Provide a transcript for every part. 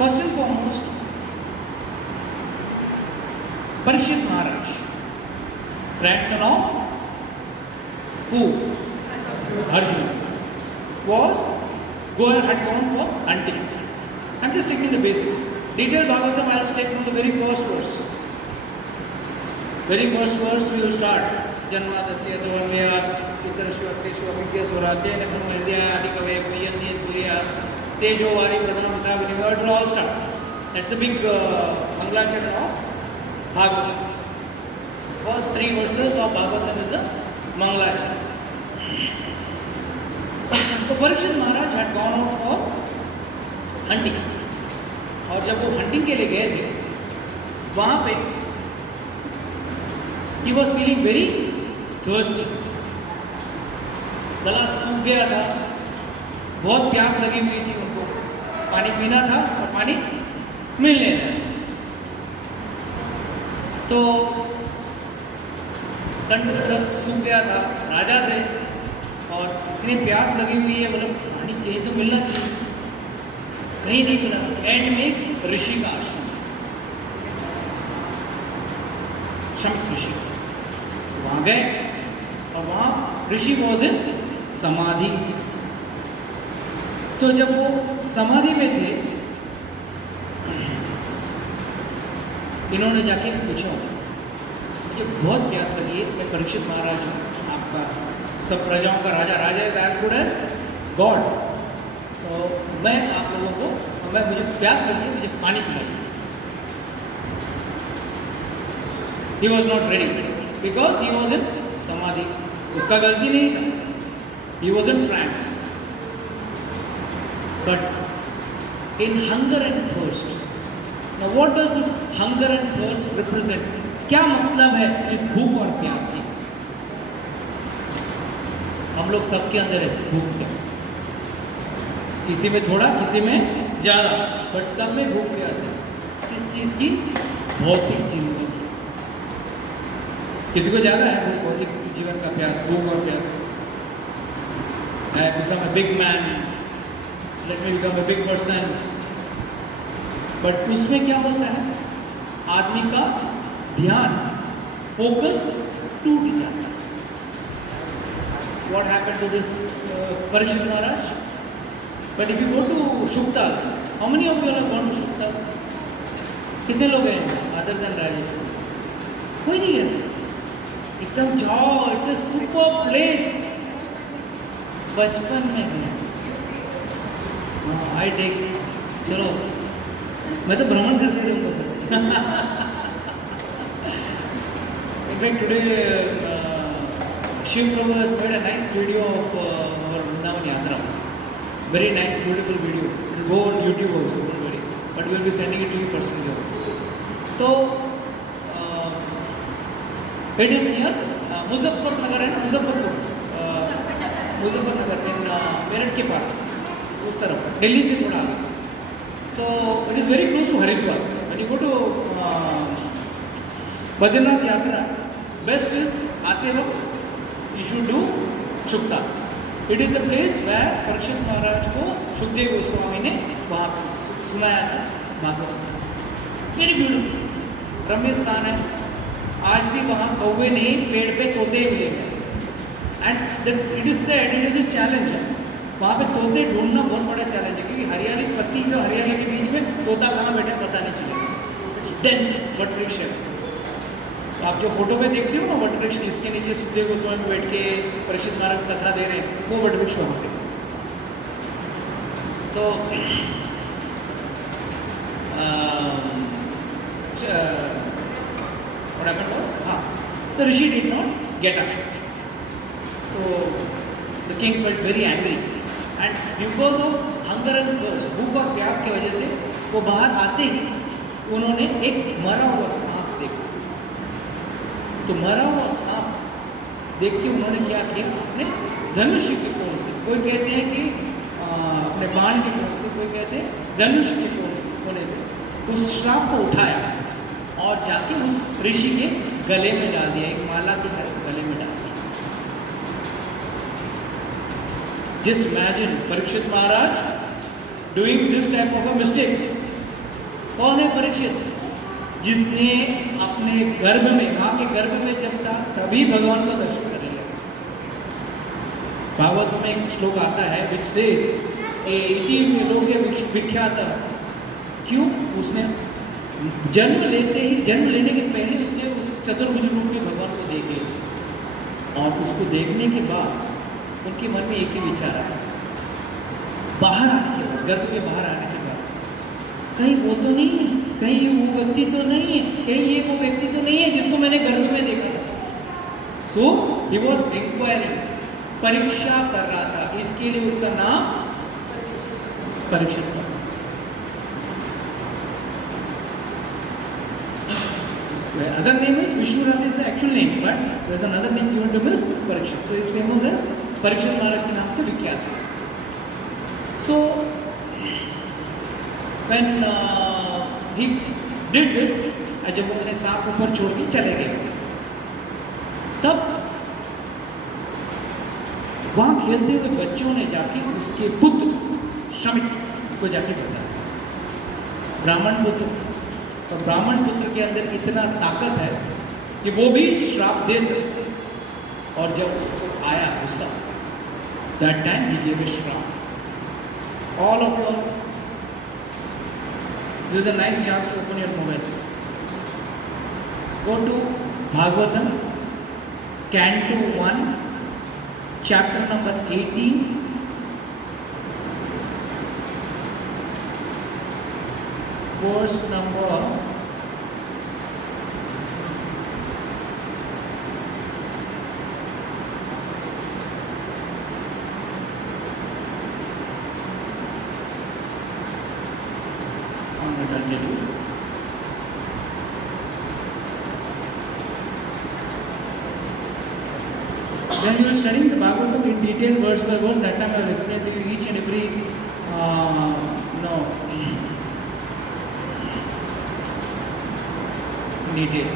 First and foremost Parikshit Maharaj, grandson of who? Arjuna, had gone for hunting. I'm just taking the basics. Detailed Bhagavatam I will take from the very first verse. Very first verse we will start. Janmadasya Dharmaya Utarashu Akteshu Abhigya Swarajya Nakham India Adi Kavaya Puyanti Surya Tejo Vari Pradhana Mita Vinivaya. It will all start. That's a big Mangalacharana of Bhagavatam. First 3 verses of Bhagavatam is the Mangalacharana. So Parikshit Maharaj had gone out for hunting. और जब वो hunting के लिए गए थे वहाँ पे he was feeling very thirsty. गला सूख गया था, बहुत प्यास लगी हुई थी उनको, पानी पीना था और पानी मिल नहीं रहा। तो कंठ सूख गया था, राजा थे और इतनी प्यास लगी हुई है, मतलब पानी कहीं तो मिलना चाहिए, कहीं नहीं मिला। एंड में ऋषि का आश्रम, शमिक ऋषि, वहाँ गए और वहाँ ऋषि वॉज इन समाधि। तो जब वो समाधि में थे इन्होंने जाके पूछा मुझे बहुत प्यास लगी है, मैं परीक्षित महाराज हूँ, आपका सब प्रजाओं का राजा, raja is as good as God, तो मैं आप लोगों को, मुझे प्यास लगी है, मुझे पानी पिलाइए। He was not ready because he was in samadhi, उसका गलती नहीं था, he was in trance. But in hunger and thirst, now what does this hunger and thirst represent? क्या मतलब है इस भूख और प्यास की? हम लोग सबके अंदर है भूख प्यास, किसी में थोड़ा किसी में ज़्यादा, बट सब में भूख प्यास है। किस चीज़ की? भौतिक जीवन की। किसी को ज़्यादा है वो भौतिक जीवन का प्यास, भूख और प्यास। I become a big man, let me become a big person। But उसमें क्या होता है, आदमी का ध्यान, फोकस टूट जाता है। What happened to this Parikshit Maharaj? But if you go to Shuktal, how many of you have gone to Shuktal? कितने लोग हैं other than Rajesh? कोई नहीं है। एकदम जाओ, it's a super place। बचपन में गए, I take, चलो मैं तो भ्रमण करते रहूँगा। In fact today Shiv Prabhu has made a nice video of our Vrindavan Yatra. Very nice, beautiful video. It will go on YouTube also, don't worry. But we will be sending it to you personally also. So it is near Muzaffarnagar है ना, मुजफ्फरनगर इन मेरठ के पास, उस तरफ, दिल्ली से थोड़ा आगे। So it is very close to Haridwar. When you go to Badrinath Yatra, best is आते वक्त you should do Shukta. It is the place where Parikshit Maharaj को सुखदेव गोस्वामी ने वहाँ सुनाया था भागवत। Very beautiful place, रम्य स्थान है। आज भी वहाँ कौवे नहीं, पेड़ पे तोते मिलेंगे। And it is said it is a challenge है, वहाँ पे तोते ढूंढना बहुत बड़ा चैलेंज है, क्योंकि हरियाली पत्ती जो हरियाली के बीच में तोता कहाँ बैठे पता नहीं चलेगा। डेंस वट वृक्ष है। तो आप जो फोटो में देखते हो ना वट वृक्ष, जिसके नीचे सुखदेव गोस्वामी बैठ के परीक्षित महाराज कथा दे रहे हैं, वो वट वृक्ष वहाँ पे। तो the rishi did not get up. So the king felt very angry. And because of hunger and thirst, भूख और प्यास की वजह से वो बाहर आते ही उन्होंने एक मरा हुआ सांप देखा। तो मरा हुआ सांप देख के उन्होंने क्या किया, अपने धनुष के कोण से, कोई कहते हैं कि अपने बाण के कोण से, कोई कहते हैं धनुष के कोने से उस सांप को उठाया और जाके उस ऋषि के गले में डाल दिया, एक माला की तरह गले में डाल दिया। Just imagine Parikshit Maharaj doing this type of a mistake. कौन है परीक्षित? जिसने अपने गर्भ में, माँ के गर्भ में जब था तभी भगवान का दर्शन करने लगा। भागवत में एक श्लोक आता है विच सेज इति लोके विख्यात। क्यों? उसने जन्म लेने के पहले उसने उस चतुर्भुज रूप में भगवान को देखे, और उसको देखने के बाद उनके मन में एक ही विचार आया, बाहर आने के बाद, गर्भ के बाहर आने के बाद, कहीं वो तो नहीं है, कहीं ये वो व्यक्ति तो नहीं है, कहीं ये वो व्यक्ति तो नहीं है जिसको मैंने गर्भ में देखा था। सो ही वॉज इंक्वायरिंग, परीक्षा कर रहा था, इसके लिए उसका नाम परीक्षित था। Other name is Vishnuratha is the actual name, but there is another name given to him as Parikshit. So he is famous as Parikshit Maharaj के नाम से विख्यात है। So when he did this, जब वो अपने सांप ऊपर छोड़ के चले गए, तब वहाँ खेलते हुए बच्चों ने जाके उसके पुत्र श्रमिक को जाके बताया, ब्राह्मण पुत्र, और ब्राह्मण पुत्र के अंदर इतना ताकत है कि वो भी श्राप दे सकते। और जब उसको आया गुस्सा, that time he gave a shraap. All of you, this is a nice chance to open your mobile, go to Bhagavatam canto 1 chapter number 18 verse number 22. When you are studying the Bhagavatam in detail, verse by verse, that time I will explain to you each and every detail.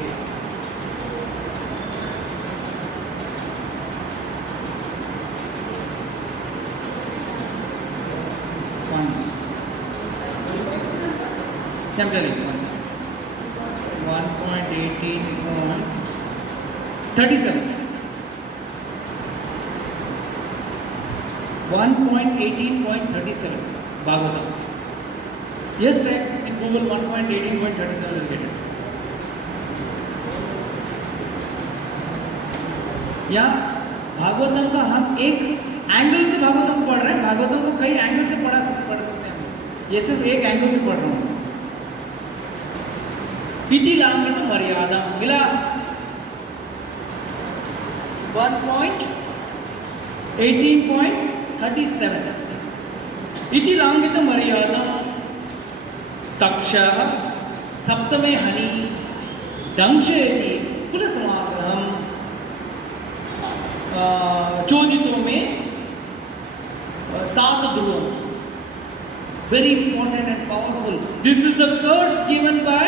I'm telling you, 1.18.37. 1.18.37 Bhagavatam. Yes, type in Google 1.18.37 will get it. या भागवतम का हम एक angle से भागवतम पढ़ रहे हैं, भागवतम को कई एंगल से पढ़ सकते हैं, ये सिर्फ एक एंगल से पढ़ रहा हूँ। इति लांघित मर्यादा मिला 1.18.37 इति लांघित मर्यादा तक्षः सप्तमे हनि दंशयति कुलसमाग्रहम् चोदितों में तात ध्रुवम। Very important and powerful. This is the curse given by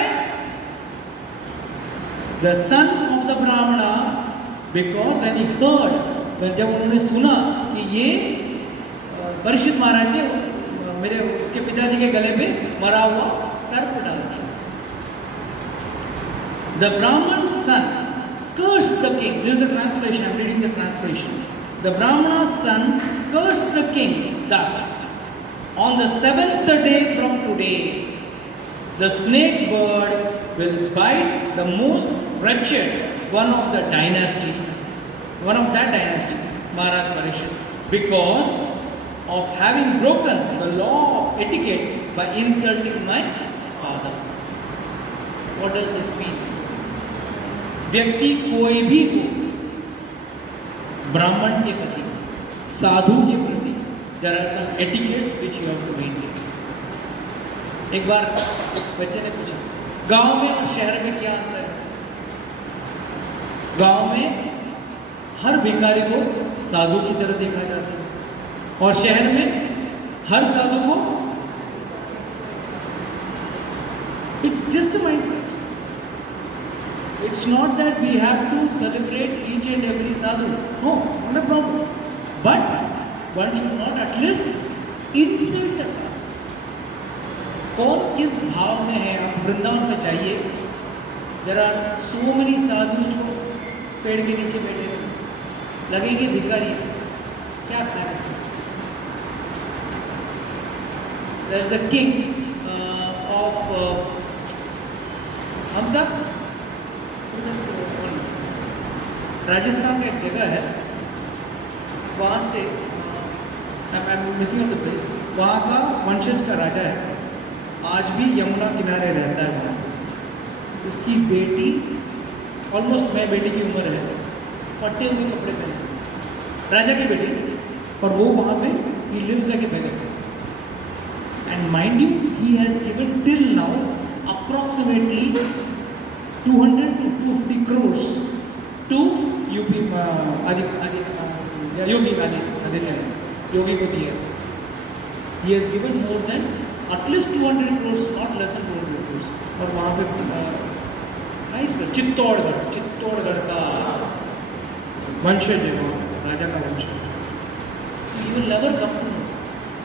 the son of the Brahmana, because when he heard, जब उन्होंने सुना कि ये परीक्षित महाराज ने मेरे उसके पिताजी के गले में मरा हुआ सर्प डाल दिया। The Brahman's son cursed the king. This is a translation. I am reading the translation. The Brahmana's son cursed the king thus: on the 7th day from today, the snake bird will bite the most wretched one of that dynasty, Maharaj Parikshit, because of having broken the law of etiquette by insulting my father. What does this mean? व्यक्ति कोई भी हो, ब्राह्मण के प्रति, साधु के प्रति, there are some etiquettes which you have to maintain. एक बार बच्चे ने पूछा, गांव में और शहर में क्या अंतर है? गांव में हर भिखारी को साधु की तरह देखा जाता है, और शहर में हर साधु को, it's just a mindset. It's not that we have to celebrate each and every sadhu. No, not a problem. But one should not at least insult a sadhu. कौन किस भाव में है? आप वृंदावन में जाइए, देयर आर सो मेनी साधु जो पेड़ के नीचे बैठे हुए, लगेंगे भिखारी, क्या खाए? There is a king of हम सब राजस्थान का एक जगह है, वहाँ से मिसिंग ऑफ द प्लेस, वहाँ का वंशज का राजा है, आज भी यमुना किनारे रहता है वहाँ। उसकी बेटी ऑलमोस्ट मैं बेटी की उम्र है, फटे हुए कपड़े पहने, राजा की बेटी, और वो वहाँ पे ही lives like a beggar. And mind you, he has given till now approximately 200 to 250 crores to UP Yogi को दिया। He has given more than at least 200 crores, not less than 200 crores। और वहाँ पे नाइस पर चित्तौड़गढ़ का वंशज है वहाँ, राजा का वंशज। You will never come to know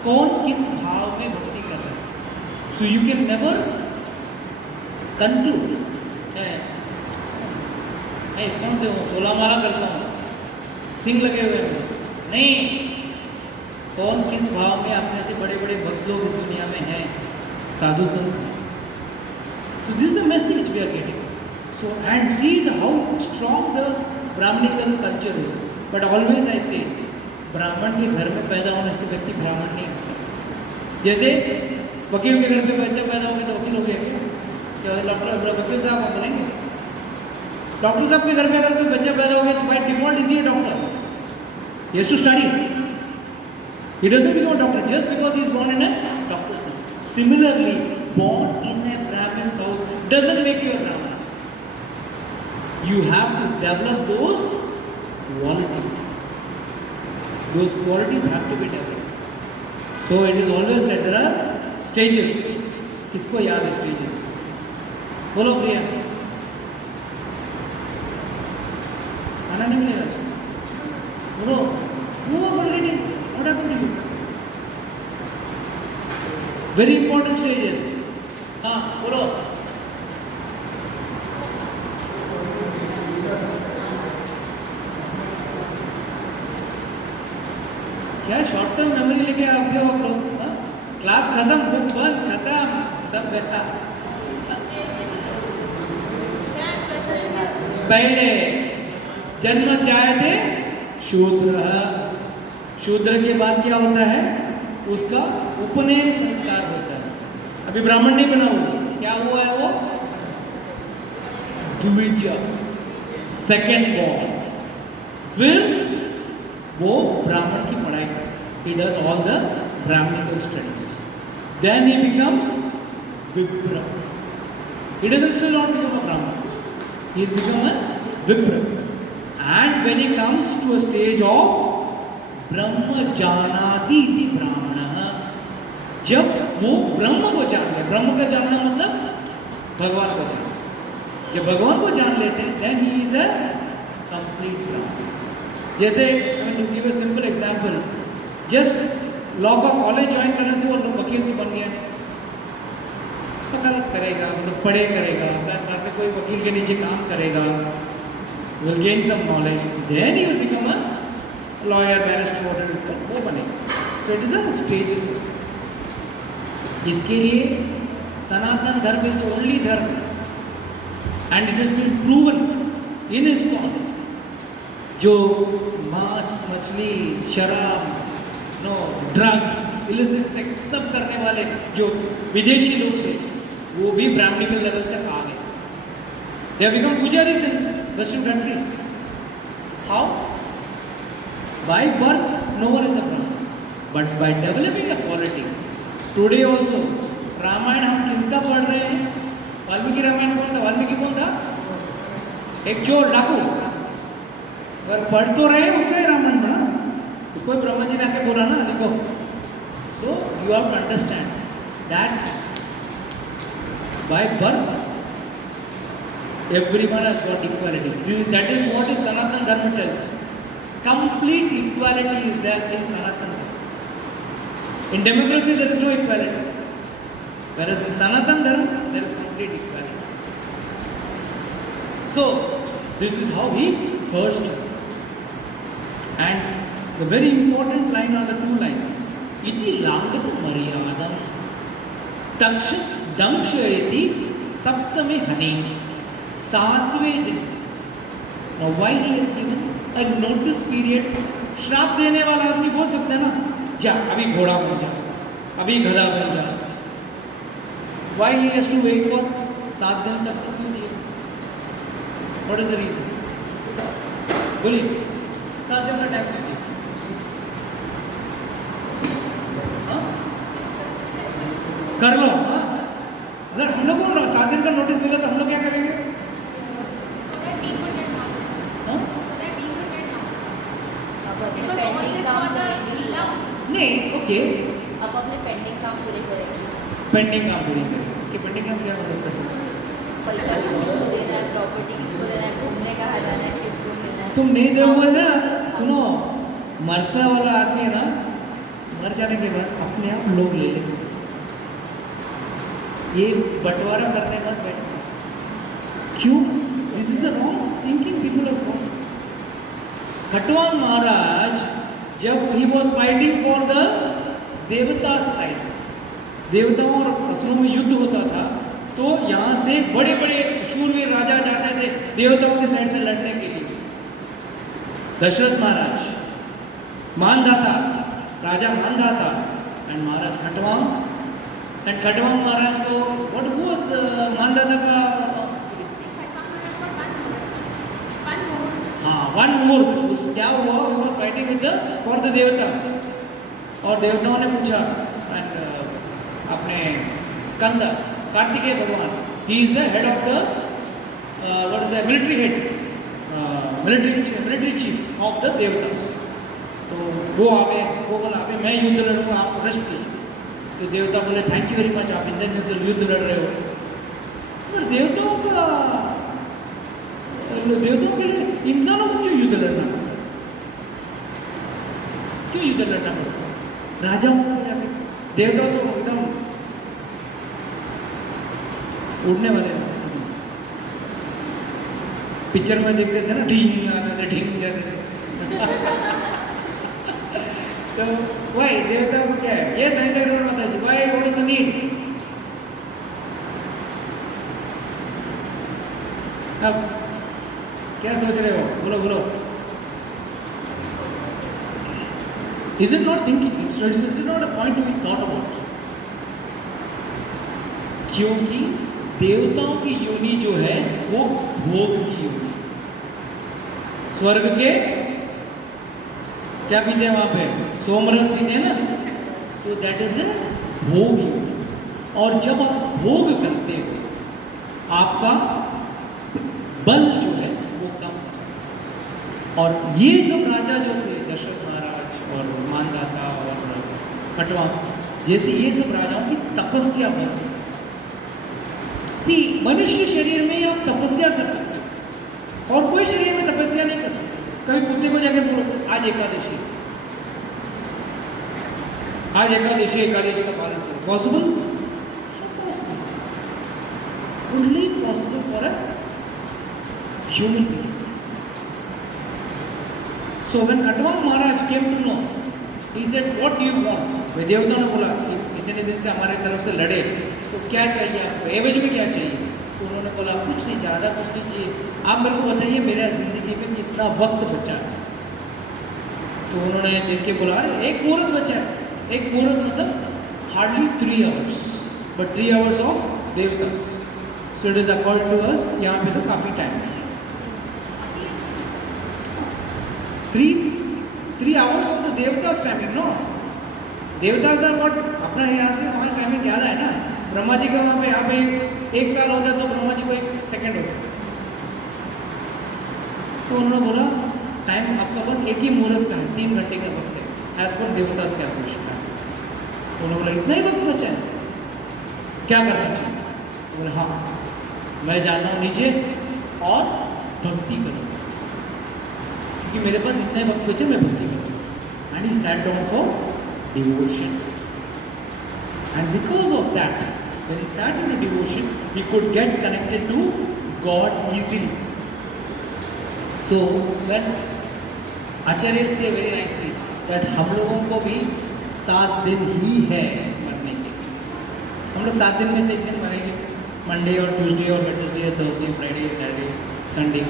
कौन किस भाव में भक्ति कर रहा है। So you can never conclude मैं इस्कॉन से हूँ, 16 माला करता हूँ, सिंह लगे हुए हैं, नहीं। कौन किस भाव में अपने से बड़े बड़े भक्त लोग इस दुनिया में हैं, साधु संत। So this is a message we are getting. So and see how strong the Brahminical culture is. But always I say, ब्राह्मण के घर में पैदा होने से व्यक्ति ब्राह्मण नहीं होता। जैसे वकील के घर पे बच्चा पैदा हो गया तो वकील हो गया क्या? डॉक्टर वकील साहब आप बनेंगे? डॉक्टर साहब के घर में अगर कोई बच्चा पैदा हो गया तो by default is he a doctor, he has to study, he doesn't become a doctor just because he is born in a doctor's house. Similarly, born in a Brahmin's house doesn't make you a Brahmin. You have to develop those qualities. Those qualities have to be developed. So it is always said there are stages. किसको याद है stages? बोलो प्रिया। खाना नहीं मिलेगा? बोलो। Who are already? What happened to you? Very important stages. हाँ बोलो। क्या शॉर्ट टर्म मेमोरी लेके आते हो आप लोग? क्लास खत्म, बुक बंद, खत्म, सब बैठा। पहले जन्म क्या आए थे? शूद्र। शूद्र के बाद क्या होता है? उसका उपनयन संस्कार होता है। अभी ब्राह्मण नहीं बना हुआ, क्या हुआ है वो? द्विज, सेकेंड बॉर्न। फिर वो ब्राह्मण की पढ़ाई करता है, he does all the Brahminical studies, then he becomes Vipra. He doesn't still not become a Brahman, he has become a Vipra. And when he comes to a stage of ब्रह्म जानाति इति ब्राह्मणः, जब वो ब्रह्म को जान ले, ब्रह्म का जानना मतलब भगवान को जानना, जब भगवान को जान लेते हैं then he is a complete Brahman. जैसे to give a simple example, just law का कॉलेज ज्वाइन करने से वो लोग वकील भी बन गया, वकालत करेगा, मतलब पढ़े करेगा, घर में कोई वकील के नीचे काम करेगा, will gain some knowledge, then he will become a lawyer, barrister, वो बनेगा। तो इट इज अ स्टेजेस। इसके लिए Sanatan Dharma is only dharma and it is been proven in ISKCON. जो मांस, मछली, शराब, नो ड्रग्स, इलिसिट सेक्स सब करने वाले जो विदेशी लोग थे, वो भी ब्राह्मणिकल लेवल तक आ गए। They have become pujaris in western countries. How? By birth, no one is a Brahman, but by developing a quality. Today also, Ramayana हम किसका पढ़ रहे हैं? वाल्मीकि रामायण कौन था? वाल्मीकि कौन था? एक चोर, डाकू। अगर पढ़ तो रहे उसका ही रामायण था, उसको ब्रह्मा जी ने आके बोला ना लिखो। So you have to understand that by birth, everyone has got equality. That is what is Sanatana Dharma tells. Complete equality is there in Sanatana. In democracy, there is no equality. Whereas in Sanatan Dharma, there is complete equality. So, this is how he cursed her. And the very important line are the two lines. Iti langatu maryadam takshat damshayati saptame hane सातवें दिन. Now why he has given a notice period? श्राप देने वाला आदमी बोल सकता है ना, जा अभी घोड़ा बन जा, अभी गधा बन जा. Why he has to wait for 7 दिन तक क्यों दिया? What is the reason? बोलिए, 7 दिन का टाइम दीजिए. हाँ? कर लो. हाँ? अगर हम लोग को 7 दिन का नोटिस मिला तो हम लोग क्या करेंगे? नहीं, ओके. आप अपने पेंडिंग काम पूरे करेंगे. पेंडिंग काम पूरी करें. कि पेंडिंग काम क्या मतलब कर सकते? पैसा किसको देना है, प्रॉपर्टी किसको देना है, घूमने कहाँ जाना है, किसको मिलना है. तुम नहीं दोगे ना. सुनो, मरने वाला आदमी है ना, मर जाने के बाद अपने आप लोग ले लेंगे. ये बंटवारा करने मत बैठो. क्यों? This is a wrong thinking people of God. Khatvanga Maharaj जब he was fighting for the devata side, देवताओं और असुरों में युद्ध होता था, तो यहाँ से बड़े बड़े शूरवीर राजा जाते थे देवताओं के साइड से लड़ने के लिए. दशरथ महाराज, मानधाता, राजा मानधाता एंड महाराज खटवांग. एंड खटवांग महाराज को व्हाट वाज मानधाता का? हाँ, वन मोर. क्या हुआ? He was fighting with for the devatas. और देवताओं ने पूछा, एंड अपने स्कंद कार्तिकेय भगवान, he is the head of the what is the military head, military chief of the devatas. तो वो आ गए, वो बोला अभी मैं युद्ध लड़ूंगा, आप रेस्ट कीजिए. तो देवता बोले थैंक यू वेरी मच, आप इतने दिन से युद्ध लड़ रहे हो. पर देवताओं के लिए इंसानों को क्यों युद्ध लड़ना पड़ता? क्यों युद्ध लड़ना पड़ता? राजाओं को जाके देवता तो एकदम उड़ने वाले. पिक्चर में देखते थे ना, ढींग आते थे, ढींग जाते थे. तो वही देवता को क्या है? ये सही तरह बताइए, why what is the need? अब क्या सोच रहे हो? बोलो बोलो. Is it not thinking? Is it not a point to be thought about? क्योंकि देवताओं की योनि जो है वो भोग की योनि. स्वर्ग के क्या पीते हैं वहां पे? सोमरस पीते हैं ना. सो दैट इज ए भोग योनि. और जब आप भोग करते हो, आपका बल जो है वो कम हो जाता है. और ये सब राजा जो थे, दशरथ महाराज और मानधाता और खटवांग जैसे, ये सब राजाओं की तपस्या बढ़ती. सी, मनुष्य शरीर में आप तपस्या कर सकते हो और कोई शरीर में तपस्या नहीं कर सकते. कभी कुत्ते को जाकर बोलो आज एकादशी, आज एकादशी का पालन करो. Possible? Only possible for a human being. So when Khatwang Maharaj came to know, he said, "What do you want?" वे देवताओं ने बोला कि इतने दिन से हमारे तरफ से लड़े, तो क्या चाहिए आपको? एवज में क्या चाहिए? तो उन्होंने बोला कुछ नहीं, ज़्यादा कुछ नहीं चाहिए, आप मेरे को बताइए मेरा ज़िंदगी में कितना वक्त बचा है. तो उन्होंने देख के बोला अरे एक मुहूर्त बचा है. एक मुहूर्त मतलब hardly 3 hours, but 3 hours of devatas. So it is according to us, यहाँ पे तो काफ़ी टाइम है. 3 hours of the Devata's timing, no? Devatas are what? अपना यहाँ से हमारा टाइमिंग ज़्यादा है ना. ब्रह्मा जी का वहाँ पे यहाँ पे 1 साल होता है तो ब्रह्मा जी को 1 सेकेंड होता है. तो उन्होंने बोला टाइम आपका बस एक ही मुहूर्त का है, 3 घंटे का वक्त है एज पर देवतास का क्वेश्चन है. तो उन्होंने बोला इतना ही वक्त बचा है, क्या करना चाहिए? तो बोले हाँ, मैं जाता हूँ नीचे और भक्ति करूँ, क्योंकि मेरे पास इतना वक्त बचे, मैं भक्ति करूँ. And he sat down for devotion. And because of that when he sat in a devotion, he could get connected to God easily. So when Acharya say very nicely that हम लोगों को भी 7 दिन ही है मरने के। हम लोग 7 दिन में से एक दिन मरेंगे, मंडे और ट्यूसडे और वेडनेसडे और थर्सडे, फ्राइडे, सैटरडे, संडे।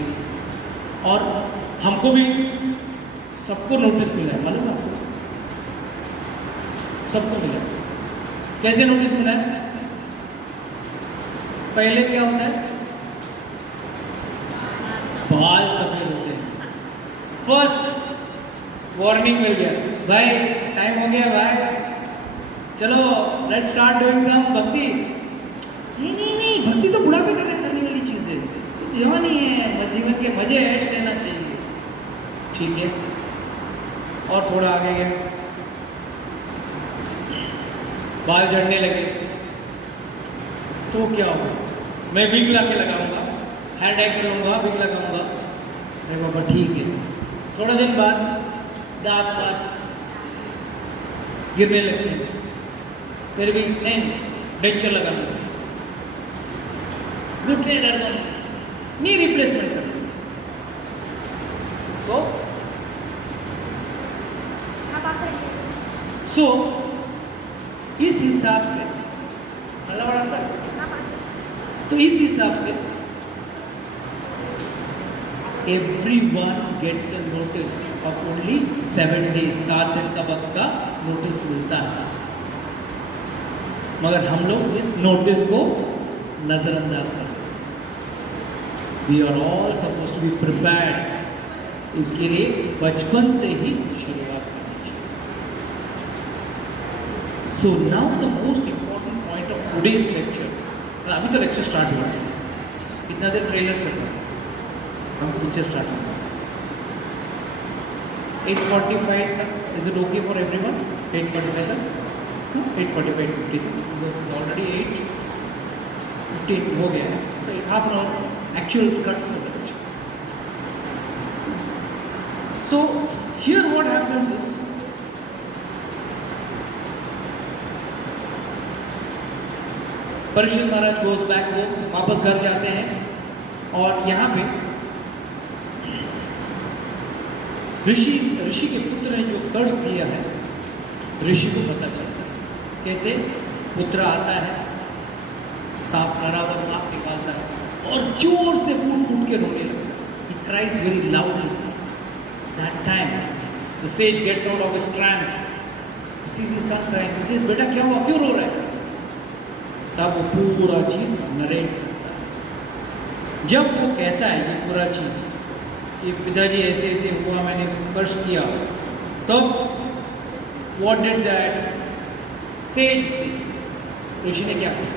और हमको भी सबको नोटिस मिला है, मालूम है आपको? सबको मिला है। कैसे नोटिस मिला है? पहले क्या होता है? बाल सफेद होते हैं। फर्स्ट वार्निंग मिल गया, भाई टाइम हो गया भाई, चलो लेट्स स्टार्ट डूइंग सम भक्ति। नहीं, भक्ति तो बुढ़ापे करने वाली चीज़ है, जवानी है, जीवन के मजे ऐश लेना चाहिए, ठीक है। और थोड़ा आगे गए, बाल झड़ने लगे, तो क्या होगा? मैं विग ला के लगाऊंगा, हेयर डाई करूँगा, विग लगाऊंगा। अरे बाबा ठीक है। थोड़ा दिन बाद दांत वात गिरने लगते हैं, फिर भी नहीं, डेंचर लगाऊंगा, घुटने दर्द होने, नी रिप्लेसमेंट करना। सो इस हिसाब से अल्लाह बढ़ाता है, तो इस हिसाब से everyone gets a notice of only 7 days, 7 दिन का वक्त का नोटिस मिलता है। मगर हम लोग इस नोटिस को नजरअंदाज करते हैं। We are all supposed to be prepared, इसके लिए बचपन से ही शुरुआत करनी चाहिए। So now the most important point of today's lecture, अभी तो लेक्चर स्टार्ट हुआ है, कितना देर ट्रेलर चल रहा है, हम पीछे स्टार्ट होगा 8:45 तक। Is it okay for everyone? 8:45 तक, 8:45, 50 तक, ऑलरेडी 8:15 हो गया है, तो half an hour actual cuts of the lecture. So here what happens is, Parikshit Maharaj goes back, वो वापस घर जाते हैं, और यहाँ पे ऋषि के पुत्र ने जो कर्ज दिया है, ऋषि को पता चलता है। कैसे? पुत्र आता है, सांप मरा हुआ सांप निकालता है और जोर से फूट के रोने लगता है। He cries very loudly. That time the sage gets out of his trance, sees his son crying. He says, बेटा क्या हुआ, क्यों रो रहा है? तब वो पूरा चीज नरेट करता है। जब वो कहता है ये पूरा चीज, ये पिताजी ऐसे ऐसे हुआ, मैंने इसको कष्ट किया, तब व्हाट डिड दैट सेज से, ऋषि ने क्या कहा?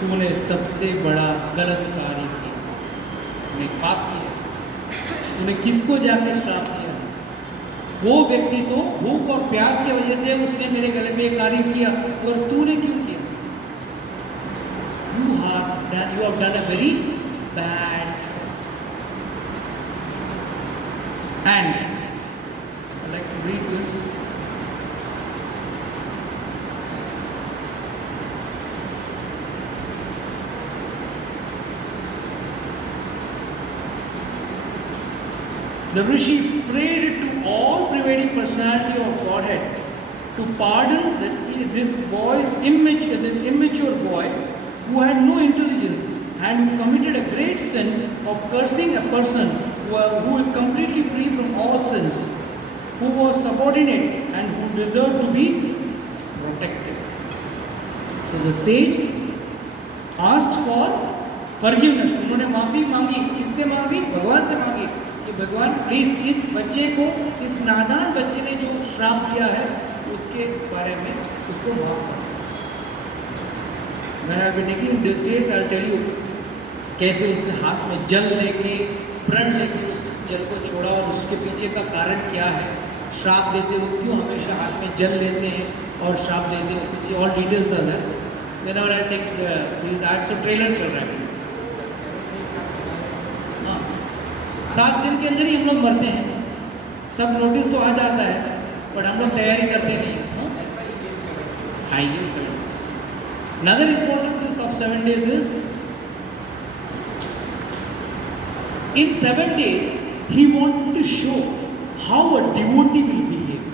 तूने सबसे बड़ा गलत कार्य किया, तूने पाप किया, तूने किसको जाके श्राप दिया? वो व्यक्ति तो भूख और प्यास की वजह से उसने मेरे गले में एक कार्य किया, और तूने क्यों किया? You have done a very bad job. And I'd like to read this. The Rishi prayed to all prevailing personality of Godhead to pardon this immature boy who had no intelligence and who committed a great sin of cursing a person who is completely free from all sins, who was subordinate and who deserved to be protected. So the sage asked for forgiveness. उन्होंने माफ़ी मांगी, किससे मांगी? भगवान से मांगी कि भगवान प्लीज़ इस बच्चे को, इस नादान बच्चे ने जो श्राप दिया है उसके बारे में उसको माफ़ कर। When I will be taking these dates, I'll tell you कैसे उसने हाथ में जल लेके, प्रण लेके उस जल को छोड़ा और उसके पीछे का कारण क्या है, श्राप देते हो क्यों हमेशा हाथ में जल लेते हैं और श्राप देते हैं, उसकी ऑल डिटेल्स आ जाए। Whenever I take these ads, तो ट्रेलर चल रहा है। हाँ, 7 दिन के अंदर ही हम लोग मरते हैं, सब नोटिस तो आ जाता है, बट हम लोग तैयारी करते नहीं हैं। हाँ, ये service Another importance of 7 days is, in 7 days he wanted to show how a devotee will behave.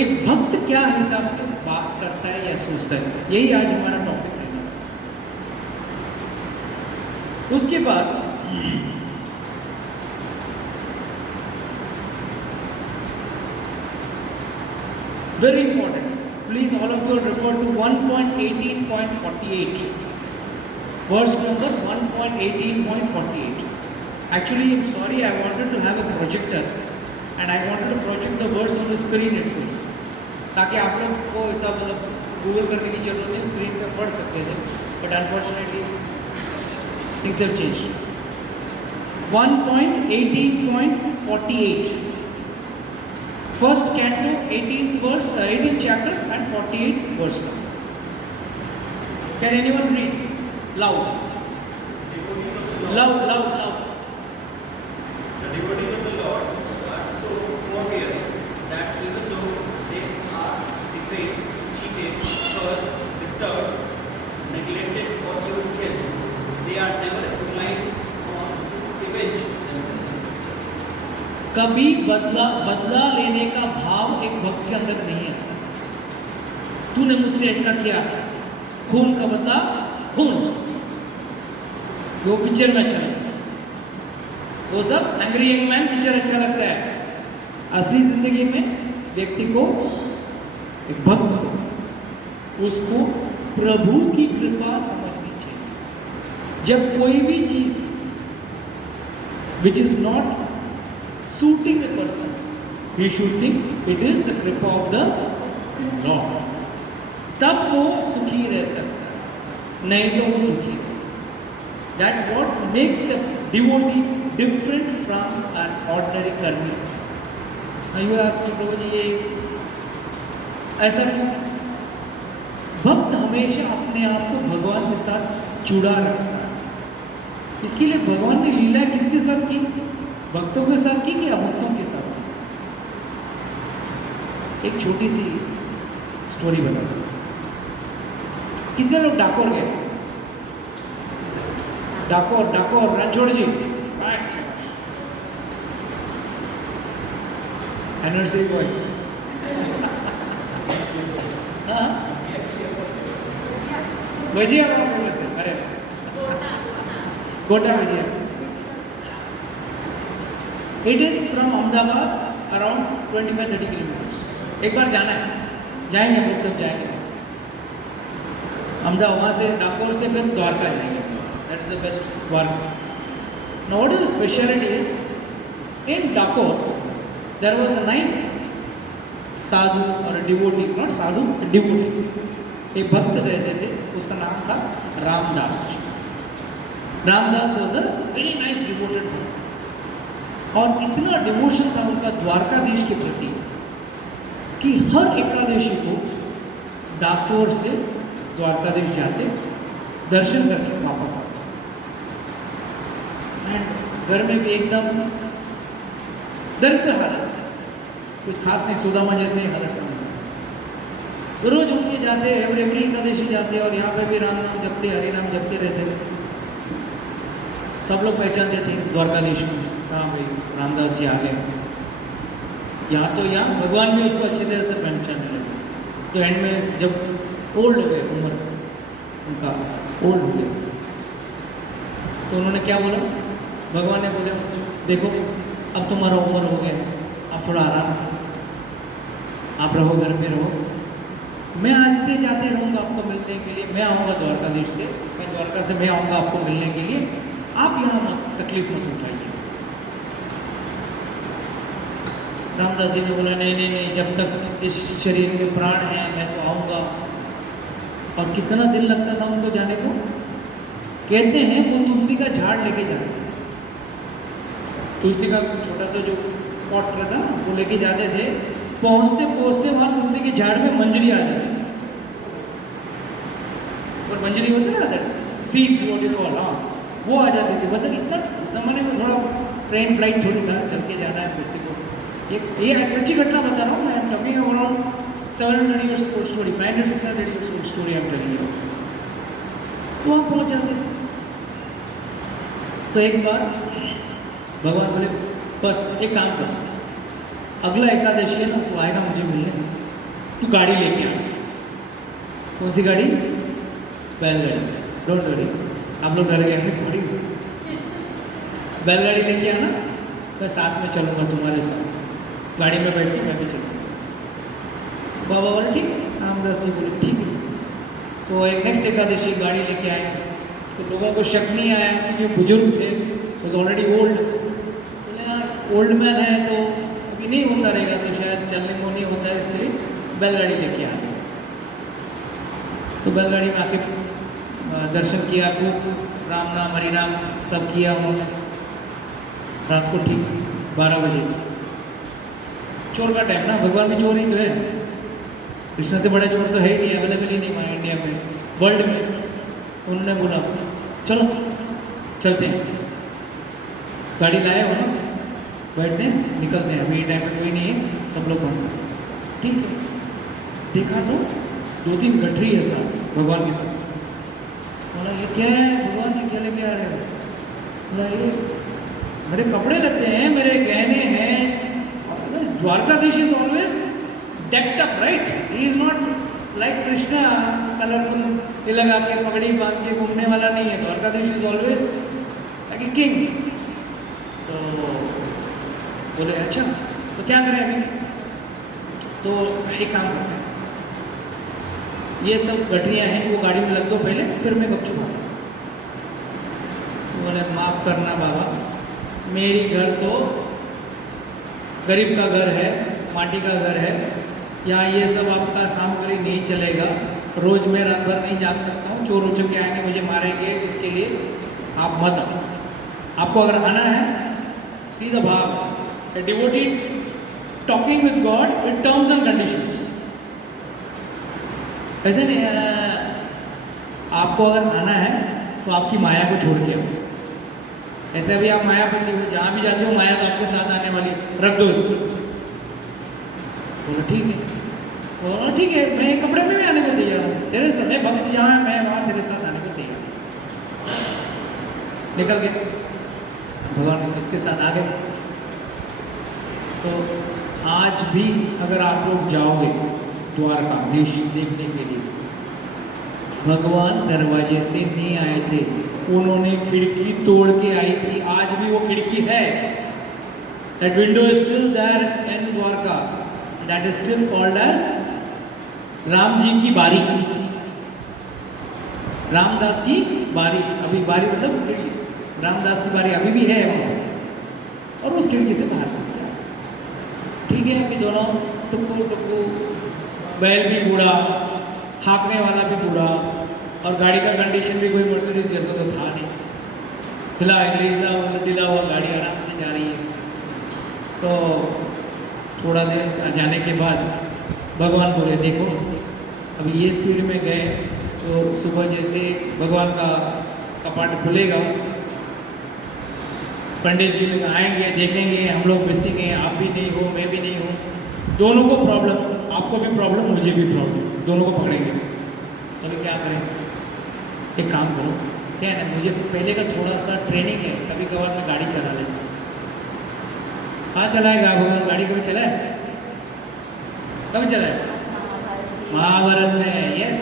एक भक्त क्या हिसाब से बात करता है या सोचता है, यही आज हमारा टॉपिक रहेगा। उसके बाद very important, please all of you refer to 1.18.48, verse number 1.18.48. Actually, I'm sorry, I wanted to have a projector and I wanted to project the verse on the screen itself, ताकि आप लोग को ऐसा मतलब Google करने की जरूरत नहीं, स्क्रीन पर पढ़ सकते थे, but unfortunately things have changed. 1.18.48, first canto, 18th verse, 18th chapter and 48th verse. Can anyone read? Loud. Loud, loud, loud. The devotees of the Lord are so forbearing that even though they are defaced, cheated, cursed, disturbed, neglected, or even killed, they are never inclined on to avenge themselves. कभी बदला लेने का भाव एक भक्त के अंदर नहीं है। तूने मुझसे ऐसा किया, खून का बदला खून, वो पिक्चर में अच्छा लगता है, वो सब एंग्री यंग मैन पिक्चर अच्छा लगता है। असली जिंदगी में व्यक्ति को, एक भक्त को, उसको प्रभु की कृपा समझनी चाहिए। जब कोई भी चीज which is not suiting a person, he should think it is the kripa of the Lord. तब वो सुखी रह सकता है, नहीं तो वो दुखी। That what makes a devotee different from an ordinary karmi. Now you ask me, प्रभु जी ये ऐसा क्यों? भक्त हमेशा अपने आप को भगवान के साथ जुड़ा रखता है। इसके लिए भगवान ने लीला किसके साथ की? भक्तों के साथ की या भक्तों के साथ की? एक छोटी सी स्टोरी बता दो। कितने लोग डाकोर गए? डाकोर रणछोड़ जी, एनिवर्सरी बॉय। हाँ, भजिया बहुत फेमस है। अरे गोटा भजिया। It is from Ahmedabad around 25-30 kilometers. एक बार जाना है, जाएंगे हम लोग, सब जाएंगे अहमदाबाद, वहाँ से डाकोर से फिर द्वारका जाएंगे। That is the best Dwarka. Now what is the speciality is, in Dakor there was a nice sadhu or a devotee, not sadhu, a devotee, एक भक्त रहते थे, उसका नाम था Ramdas ji. Ramdas was a very nice devoted man. और इतना devotion था उनका द्वारकाधीश के प्रति कि हर एकादशी को डाकोर से द्वारकाधीश जाते, दर्शन करके वापस आते। एंड घर में भी एकदम दरिद्र हालत, कुछ खास नहीं, सुदामा जैसे ही हालत था। रोज उनके जाते, एवरी एकादशी जाते, और यहाँ पे भी राम नाम जपते, हरि नाम जपते रहते थे। सब लोग पहचानते थे द्वारकाधीश में, हाँ भाई रामदास जी आ गए। यहाँ तो यहाँ भगवान भी उसको अच्छी तरह से पहचानने लगे। तो एंड में जब ओल्ड हो गए, उम्र उनका ओल्ड हो गया, तो उन्होंने क्या बोला? भगवान ने बोला, देखो अब तुम्हारा उम्र हो गया, अब थोड़ा आराम करो, आप रहो, घर में रहो, मैं आते जाते रहूँगा आपको मिलने के लिए। मैं आऊँगा द्वारकाधीश से, मैं द्वारका से मैं आऊँगा आपको मिलने के लिए, आप यहाँ मत तकलीफ मत उठाइए। रामदास जी ने बोला, नहीं, जब तक इस शरीर में प्राण है मैं तो आऊँगा। और कितना दिन लगता था उनको जाने को? कहते हैं वो तुलसी का झाड़ लेके जाते थे, तुलसी का छोटा सा जो पॉट रहता ना, वो लेके जाते थे। पहुँचते वहाँ तुलसी के झाड़ में मंजरी आ जाती थी, और मंजरी होती है ना, सीड्स वोट इट ऑल, हाँ, वो आ जाती थी। मतलब इतना ज़माने में थोड़ा ट्रेन फ्लाइट थोड़ी था, चल के जाना है व्यक्ति को। ये सच्ची घटना बता रहा हूँ मैं, talking about 700 years old story, 500 600 years old story I'm telling you. तो वहाँ पहुँच जाते थे। तो एक बार भगवान बोले बस एक काम कर, अगला एकादशी है ना तो आएगा मुझे मिलने, तू गाड़ी लेके आ। कौन सी गाड़ी? बैलगाड़ी। डोंट वरी, आप लोग डर गए हैं थोड़ी। बैलगाड़ी लेके आना, मैं साथ में चलूँगा तुम्हारे साथ, गाड़ी में बैठ के मैं भी चलूँगा। बाबा बोले ठीक, रामदास जी बोले ठीक है। तो एक नेक्स्ट एकादशी गाड़ी लेके आए, तो लोगों को शक नहीं आया क्योंकि बुजुर्ग थे, वॉज ऑलरेडी ओल्ड। बोले यार ओल्ड मैन है तो अभी नहीं होता रहेगा, तो शायद चलने को नहीं होता है, इसलिए बैलगाड़ी लेके आए। तो बैलगाड़ी में आके दर्शन किया, खूब राम नाम हरि नाम सब किया उन्होंने। रात को ठीक 12 बजे, चोर का टाइम ना, भगवान भी चोर ही तो है, कृष्ण से बड़ा चोर तो है ही नहीं, अवेलेबल ही नहीं वहाँ इंडिया में, वर्ल्ड में। उन्होंने बोला चलो चलते हैं, गाड़ी लाए हो ना, बैठते हैं निकलते हैं, अभी टाइम पे कोई नहीं है, सब लोग वहाँ। ठीक है, देखा तो 2-3 गठरी है साथ भगवान के साथ। बोला ये क्या है भगवान, ये क्या लेके आ रहे हो? बोला ये मेरे कपड़े लगते हैं, मेरे गहने हैं। Dwarkadhish is always decked up, right? He is not like Krishna colourful ये लगा के पगड़ी बांध के घूमने वाला नहीं है। Dwarkadhish is always like a king. तो बोले अच्छा तो क्या करें अभी? तो एक काम करते हैं, ये सब गठरियाँ हैं वो गाड़ी में लग दो पहले, फिर मैं गपचुप आऊँ। बोले माफ़ करना बाबा, मेरी घर तो गरीब का घर है, माटी का घर है, यहाँ ये सब आपका सामग्री नहीं चलेगा। रोज़ मैं रात भर नहीं जाग सकता हूँ, चोर उचक के आएंगे मुझे मारेंगे, इसके लिए आप मत आओ। आपको अगर आना है सीधा भाग। Devotee talking with God with terms and conditions. ऐसे नहीं, आपको अगर आना है तो आपकी माया को छोड़ के आओ। ऐसे अभी आप मायापति हो, जहाँ भी जाते हो माया तो आपके साथ आने वाली, रख दो इसको। बोलो ठीक है, बोलो ठीक है, मैं कपड़े में भी आने को तैयार हूँ, तेरे साथ मैं भक्त जहाँ है मैं वहाँ तेरे साथ आने को तैयार हूँ। निकल गए, भगवान इसके साथ आ गए। तो आज भी अगर आप लोग जाओगे द्वारकाधीश देखने के लिए, भगवान दरवाजे से नहीं आए थे, उन्होंने खिड़की तोड़ के आई थी। आज भी वो खिड़की है, that window is still there in Dwarka, that is still called as Ram ji की बारी, रामदास की बारी। अभी बारी मतलब खिड़की, रामदास की बारी अभी भी है वहाँ, और उस खिड़की से बाहर ठीक है। अभी दोनों टुक्कू टुक्कू, बैल भी बूढ़ा, हाँकने वाला भी बूढ़ा, और गाड़ी का कंडीशन भी कोई मर्सिडीज जैसा तो था नहीं, ढिला हुआ गाड़ी आराम से जा रही है। तो थोड़ा देर जाने के बाद भगवान बोले देखो अभी ये स्पीड में गए तो सुबह जैसे भगवान का कपाट खुलेगा, पंडित जी लोग आएंगे, देखेंगे हम लोग बेचेंगे, आप भी नहीं हो मैं भी नहीं हूँ, दोनों को प्रॉब्लम, आपको भी प्रॉब्लम मुझे भी प्रॉब्लम, दोनों को पकड़ेंगे। तो क्या करें? एक काम करो, क्या है ना, मुझे पहले का थोड़ा सा ट्रेनिंग है, कभी कभार मैं गाड़ी चला लेता हूँ। हाँ चलाएगा भगवान, गाड़ी कभी चलाए? कभी चलाए? महाभारत में, yes,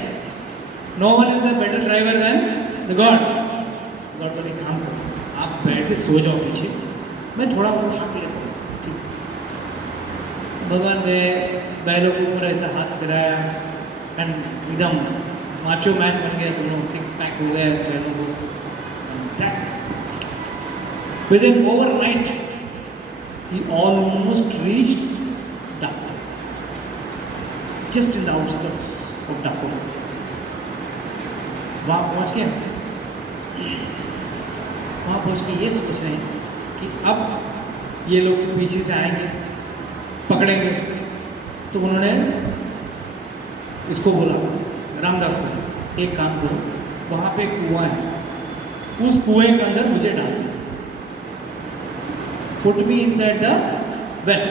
no one is a better driver than the god. God बोले काम करो, आप बैठ के सो जाओ पीछे, मैं थोड़ा बहुत हाँक लेता हूँ। ठीक, भगवान गए, बैलों के ऊपर ऐसा हाथ फिराया एंड एकदम माचो मैन बन गया, दोनों 6 पैक हो गए बैलों को। With in overnight he almost reached Dakota, just in the outskirts of Dakota. वहाँ पहुँच के ये सोच रहे हैं कि अब ये लोग पीछे से आएंगे, पकड़ेंगे। तो उन्होंने इसको बोला, रामदास को, एक काम करो, वहाँ पे कुआं है, उस कुएं के अंदर मुझे डाल दो, put me inside the well.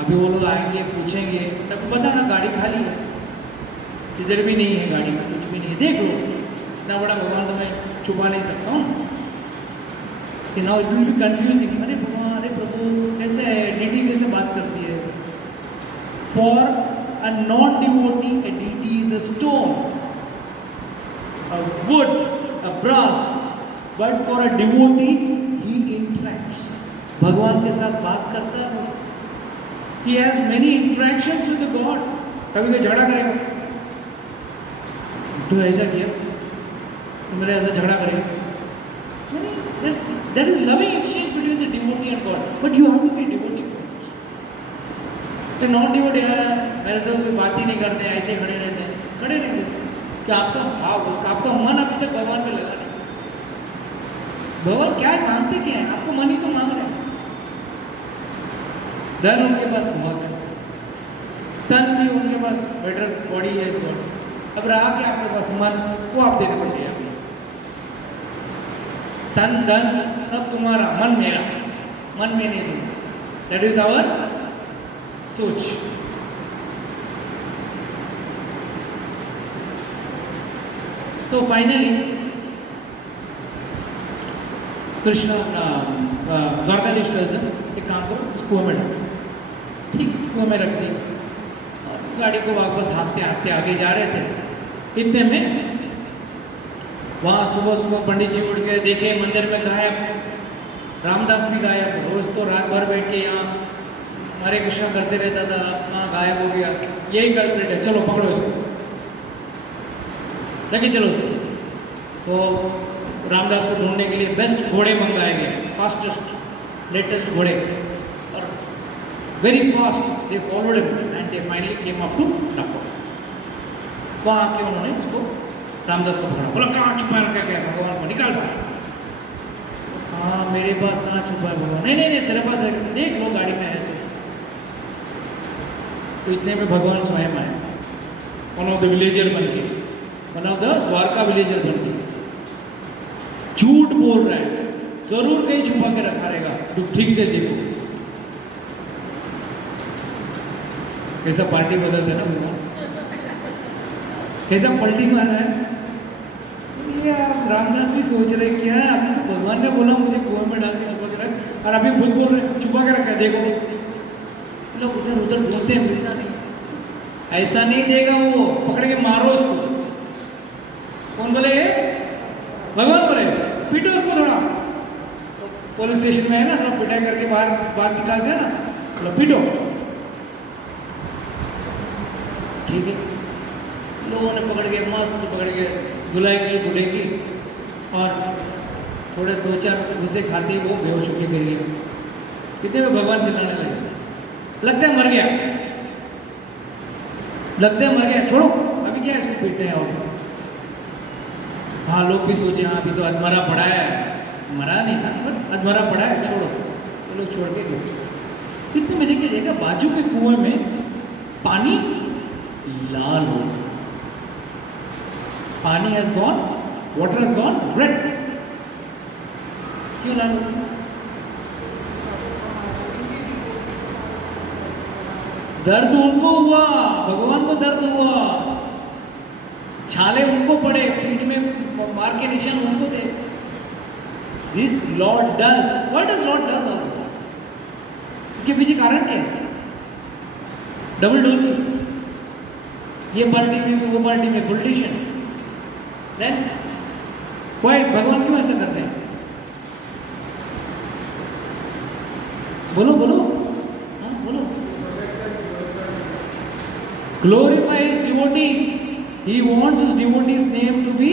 अभी वो लोग आएंगे पूछेंगे, तब पता ना गाड़ी खाली है, इधर भी नहीं है गाड़ी में, कुछ भी नहीं है, देख लो इतना बड़ा भगवान तो मैं छुपा नहीं सकता हूँ कि now it will be confusing. अरे भगवान, अरे प्रभु कैसे है, डीटी कैसे बात करती है। For a non devotee a deity is a stone, a wood, a brass, but for a devotee he interacts, भगवान के साथ बात करता है वो। He has many interactions with the God. कभी कोई झगड़ा करेगा, तू ऐसा किया, तू मेरे ऐसा झगड़ा करेगा, that is loving exchange between the devotee and God. But you have to be devotee first. तो नॉन डिवोटी है, मेरे साथ कोई बात ही नहीं करते, ऐसे खड़े रहते हैं, खड़े रहते हैं कि आपका भाव, आपका मन अभी तक भगवान में लगा नहीं। भगवान क्या है, मांगते क्या है, आपको मन ही तो मांग रहे हैं। धन उनके पास बहुत है, तन भी उनके पास बेटर बॉडी है इस गॉड, अब रहा कि आपके पास मन, वो आप देने को तैयार नहीं। तन धन सब तुम्हारा, मन मेरा, मन में नहीं दूंगा। दैट इज आवर सोच। तो फाइनली कृष्ण द्वारकाधीश से एक काम करो, उस कुएं में डालो, ठीक कुएं में रख दी, गाड़ी को वापस हाँकते हाँकते आगे जा रहे थे। इतने में वहाँ सुबह सुबह पंडित जी उठ के देखे मंदिर में गायब, रामदास भी गायब, रोज तो रात भर बैठ के यहाँ हरे कृष्णा करते रहता था, हाँ गायब हो गया, यही कल्प्रिट है, चलो पकड़ो इसको, लेके चलो उसको। तो रामदास को ढूंढने के लिए बेस्ट घोड़े मंगाए गए, फास्टेस्ट लेटेस्ट घोड़े, और very fast they followed him and they finally came up to टप्पा। वहाँ आके उन्होंने उसको रामदास को पकड़ा, बोला कहाँ छुपा रखा गया, भगवान को निकाल पाया। हाँ मेरे पास कहाँ छुपा है भगवान, नहीं नहीं नहीं तेरे पास है, देख लो गाड़ी में है। तो इतने में भगवान स्वयं आए, वन ऑफ द विलेजर बन के, one of the Dwarka villager बन के। झूठ बोल रहा है, जरूर कहीं छुपा के रखा रहेगा, तू ठीक से देखो। कैसा पार्टी बदलता है ना भगवान, कैसा पलटी मारा है। ये आप रामदास भी सोच रहे क्या, अभी तो भगवान ने बोला मुझे कुएं में डाल के छुपा के रख, और अभी खुद बोल रहे छुपा के रखा है, देखो लोग उधर उधर बोलते हैं, मिलता नहीं, ऐसा नहीं देगा वो, पकड़ के मारो उसको। कौन बोलेगे, भगवान बोले, पीटो उसको थोड़ा। तो पुलिस स्टेशन में है ना, थोड़ा पिटाई करके बाहर निकालते हैं ना, तो पीटो, ठीक है। लोगों ने पकड़ के मस्त पकड़ के धुलाई की, बुले की, और थोड़े 2-4 घुसे खाते वो बेहोश होकर गिर गया। कितने में भगवान चिल्लाने लगे, लगता है मर गया, लगता है मर गया, छोड़ो अभी क्या इसको पीटते हैं। और हाँ लोग भी सोचे हाँ अभी तो अधमरा पड़ा है, मरा नहीं था बट अधमरा पड़ा है, छोड़ो, तो लोग छोड़ के गए। इतने में देखिए देखा बाजू के कुएं में पानी लाल हो, पानी has gone, water has gone red. क्यों लाल हो? दर्द उनको हुआ, भगवान को दर्द हुआ, छाले उनको पड़े, पीठ में मार के निशान उनको थे। This Lord does, what does Lord does all this? इसके पीछे कारण क्या है? डबल डोल की, ये पार्टी में वो पार्टी में पॉलिटिशियन, देन व्हाई भगवान क्यों ऐसा करते हैं? बोलो बोलो, हाँ बोलो। Glorify his devotees. He wants his devotees' name to be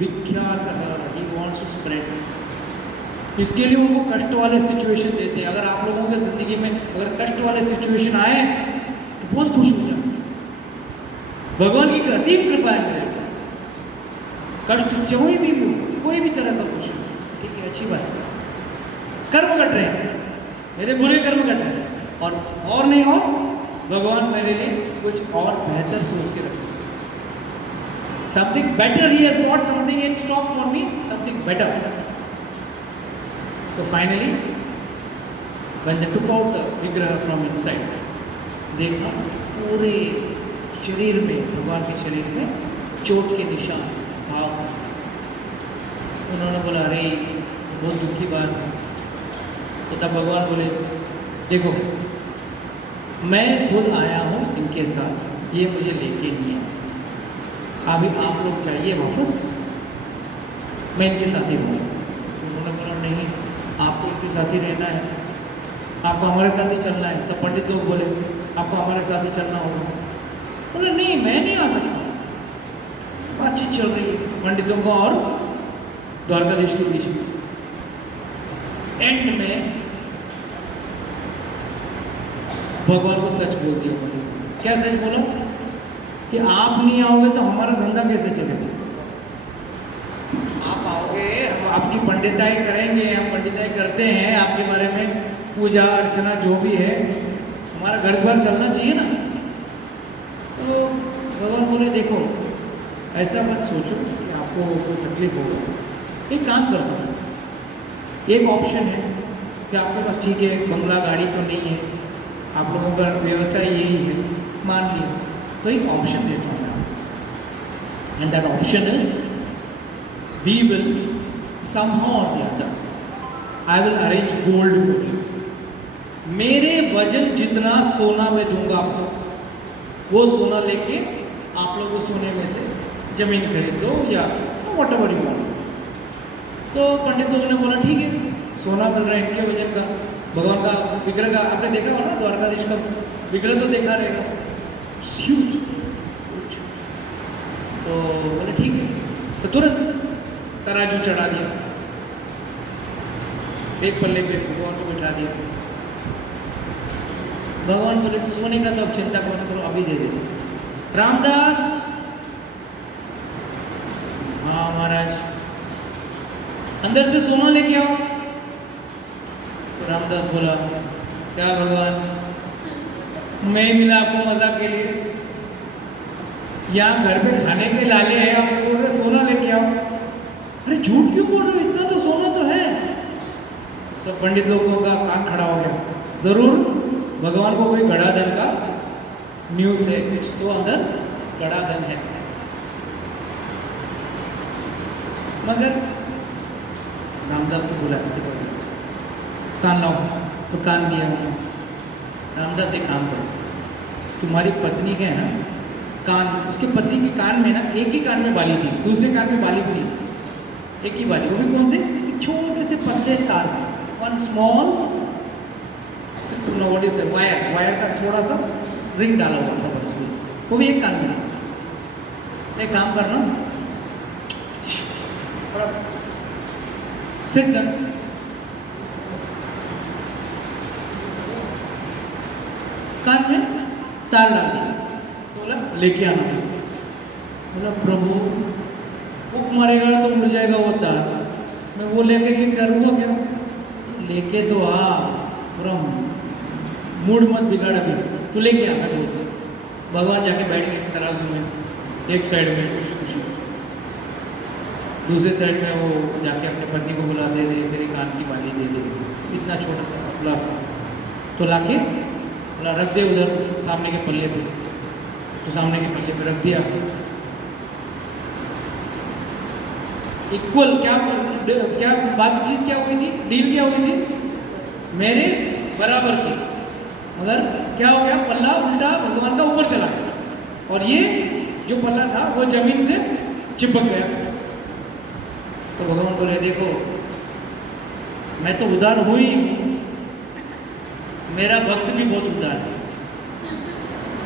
Vikhyatah. He wants to spread. इसके लिए उनको कष्ट वाले सिचुएशन देते हैं। अगर आप लोगों के जिंदगी में अगर कष्ट वाले सिचुएशन आए तो बहुत खुश हो जाए, भगवान की असीम कृपा है मेरे ऊपर। कष्ट कोई भी हो, कोई भी तरह का कुछ, ठीक है, अच्छी बात है। कर्म कट रहे हैं, मेरे बुरे कर्म कट रहे हैं, और नहीं और भगवान मेरे लिए कुछ और बेहतर सोच के रखे, something better, he has got something in stock for me, something better. तो finally when they took out the vigraha from inside, देखा पूरे शरीर में, भगवान के शरीर में चोट के निशान, भाव। उन्होंने बोला अरे बहुत दुखी बात है। तो तब भगवान बोले देखो मैं खुद आया हूँ इनके साथ, ये मुझे लेके नहीं है, अभी आप लोग चाहिए वापस, मैं इनके साथ ही रहूँगा। उन्होंने बोला नहीं, आपको इनके साथ ही रहना है, आपको हमारे साथ ही चलना है। सब पंडित लोग बोले आपको हमारे साथ ही चलना होगा। बोले नहीं मैं नहीं आ सकता। बातचीत चल रही है पंडितों को और द्वारकाधीश के बीच में। एंड में भगवान को सच बोल दिया। क्या सच बोला कि आप नहीं आओगे तो हमारा धंधा कैसे चलेगा। आप आओगे, हम आपकी पंडिताई करेंगे, हम पंडिताई करते हैं आपके बारे में, पूजा अर्चना जो भी है, हमारा घर बार चलना चाहिए ना। तो भगवान बोले देखो ऐसा मत सोचो कि आपको कोई तकलीफ होगा। एक काम करता हूँ, एक ऑप्शन है कि आपके पास ठीक है बंगला गाड़ी तो नहीं है, आप लोगों का व्यवसाय यही है, मान लिया, तो एक ऑप्शन देता हूँ मैं, and that option is we will somehow or the other I will arrange gold for you। मेरे वजन जितना सोना मैं दूंगा आपको, वो सोना लेके आप लोग उस सोने में से जमीन खरीद लो या वॉट एवर यू वांट। तो पंडित लोगों ने बोला ठीक है, सोना मिल रहा है इनके वजन का, भगवान का विग्रह का आपने देखा होगा ना, द्वारकाधीश का विग्रह तो देखा रहेगा, ह्यूज। तो बोले ठीक है, तो तुरंत तराजू चढ़ा दिया, एक पल्ले पे भगवान को बिठा दिया। भगवान बोले सोने का तो अब चिंता मत करो, अभी दे देते। रामदास, हाँ महाराज, अंदर से सोना लेके आओ। तो रामदास बोला क्या भगवान, मैं ही मिला आपको मजाक के लिए, यहाँ घर पे खाने के लाले हैं, आप बोल रहे सोना लेके आओ। अरे झूठ क्यों बोल रहे हो, इतना तो सोना तो है। सब पंडित लोगों का कान खड़ा हो गया, जरूर भगवान को कोई गड़ा धन का न्यूज़ है, कुछ तो अंदर गड़ा धन है। मगर रामदास को बुलाया, कान लाओ, तो कान दिया। रामदास एक काम करो, तुम्हारी पत्नी के है ना कान, उसके पति के कान में ना एक ही कान में बाली थी, दूसरे कान में बाली भी नहीं थी, एक ही बाली, वो भी कौन से, छोटे से पतले तार में, one small what is wire का थोड़ा सा रिंग डाला हुआ था बस, वो भी एक कान में। एक काम करना, सिट कर, कान में तार डाल दिया, बोला लेके आना। बोला प्रभु फूक मारेगा तो उड़ जाएगा वो तार, मैं वो लेके के करूँगा क्या। लेके तो आ, पूरा मूड मत बिगाड़, अभी तू लेके आ। भगवान जाके बैठ गए तराजू में, एक साइड में खुशी खुशी, दूसरे साइड में वो जाके अपने पत्नी को बुला दे तेरे कान की बाली दे दे, इतना छोटा सा पतला सा, तो लाके बोला रख दे उधर सामने के पल्ले पे। तो सामने के पल्ले पे रख दिया। इक्वल क्या बातचीत क्या हुई थी, डील क्या हुई थी, मेरे बराबर की, मगर क्या हो गया, पल्ला उल्टा भगवान का ऊपर चला गया और ये जो पल्ला था वो जमीन से चिपक गया। तो भगवान बोले देखो मैं तो उदार हूँ ही, मेरा भक्त भी बहुत उदार है,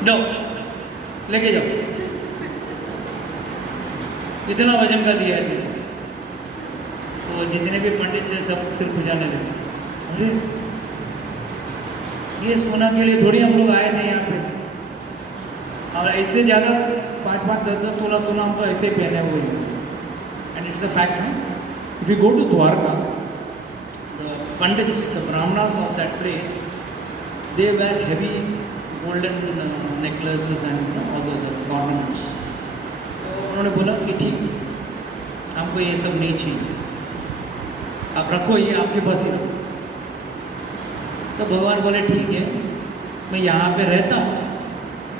लो लेके जाओ, इतना वजन का दिया है। तो जितने भी पंडित थे सब सिर खुजाने लगे, अरे ये सोना के लिए थोड़ी हम लोग आए थे यहाँ पे, और ऐसे ज़्यादा 5-5, 10-10 तोला सोना हम तो ऐसे ही पहने हुए हैं। एंड इट्स द फैक्ट है, if you go to Dwarka, the pandits, the brahmanas of that place, they wear heavy golden necklaces and all the ornaments. तो उन्होंने बोला कि ठीक, हमको ये सब नहीं चाहिए, आप रखो, ये आपके पास ही रखो। तो भगवान बोले ठीक है, मैं यहाँ पे रहता हूँ,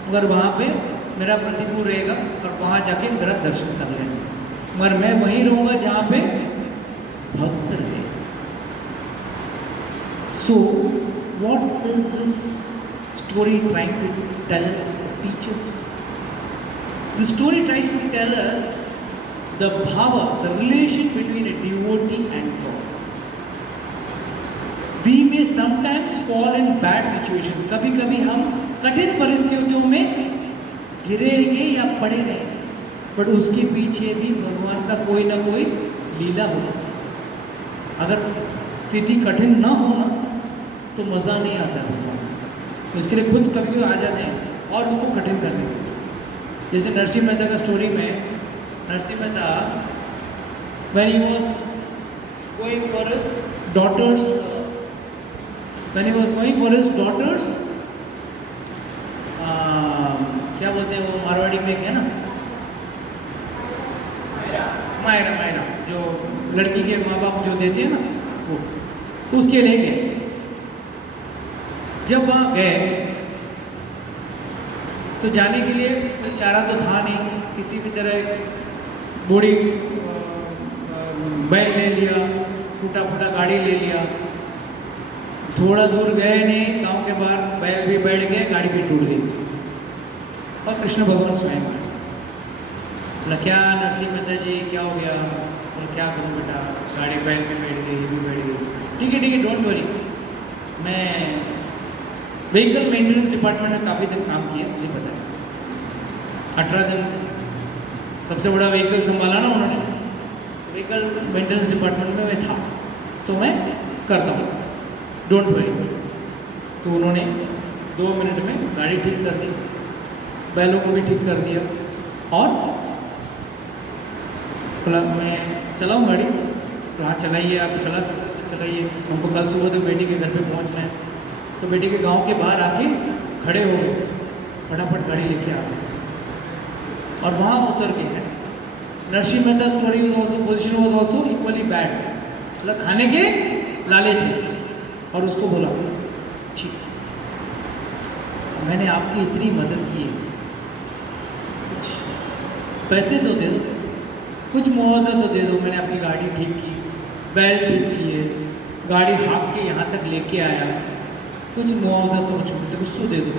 मगर वहाँ पे मेरा प्रतिकूल रहेगा और वहाँ जाके मेरा दर्शन कर लेंगे, मगर मैं वहीं रहूँगा जहाँ पे भक्त रहे। So what is this story trying to tell us, teach us? The story tries to tell us the bhava, the relation between a devotee and God. We may sometimes fall in bad situations. कभी कभी हम कठिन परिस्थितियों में गिरेंगे या पड़े रहेंगे, बट उसके पीछे भी भगवान का कोई ना कोई लीला होगा। अगर स्थिति कठिन ना हो ना तो मज़ा नहीं आता है, तो इसके लिए खुद कभी आ जाते हैं और उसको कठिन कर देते हैं। जैसे नरसिंह मेहता का स्टोरी में, Narasimha Mehta, when he was going for his daughter's, क्या बोलते हैं वो मारवाड़ी में है ना, मायरा, जो लड़की के माँ बाप जो देते हैं ना वो, तो उसके ले गए। जब वहाँ गए तो जाने के लिए कोई चारा तो था नहीं, किसी भी तरह बूढ़ी बैल ले लिया, टूटा फूटा गाड़ी ले लिया, थोड़ा दूर गए नहीं, गांव के बाहर बैल भी बैठ गए, गाड़ी भी टूट गई और कृष्ण भगवान स्वयं आए। बोला क्या नरसिंह मेहता जी क्या हो गया? बोला क्या करूँ बेटा, गाड़ी बैल में बैठ गई, ये भी बैठ गई। ठीक है डोंट वरी, मैं व्हीकल मेंटेनेंस डिपार्टमेंट में काफ़ी दिन काम किया, मुझे पता है। 18 दिन सबसे बड़ा व्हीकल संभाला ना उन्होंने, व्हीकल मेंटेनेंस डिपार्टमेंट में मैं था, तो मैं करता हूँ, डोंट वरी। तो उन्होंने 2 मिनट में गाड़ी ठीक कर दी, बैलों को भी ठीक कर दिया और बोला मैं चलाऊँ गाड़ी? तो हाँ चलाइए, आप चला सकते तो चलाइए, हमको कल सुबह तो बेटी के घर पे पहुँचना है। तो बेटी के गांव के बाहर आके खड़े हो गए, फटाफट गाड़ी लेके आ गए और वहाँ उतर के हैं। Narsinh Mehta story was also, position was also equally bad, मतलब खाने के लाले थे और उसको बोला ठीक मैंने आपकी इतनी मदद की है, कुछ पैसे तो दे दो, कुछ मुआवजा तो दे दो, मैंने आपकी गाड़ी ठीक की, बैल ठीक किए, गाड़ी हाँक के यहाँ तक लेके आया, कुछ मुआवजा तो मुझे उसको दे दो।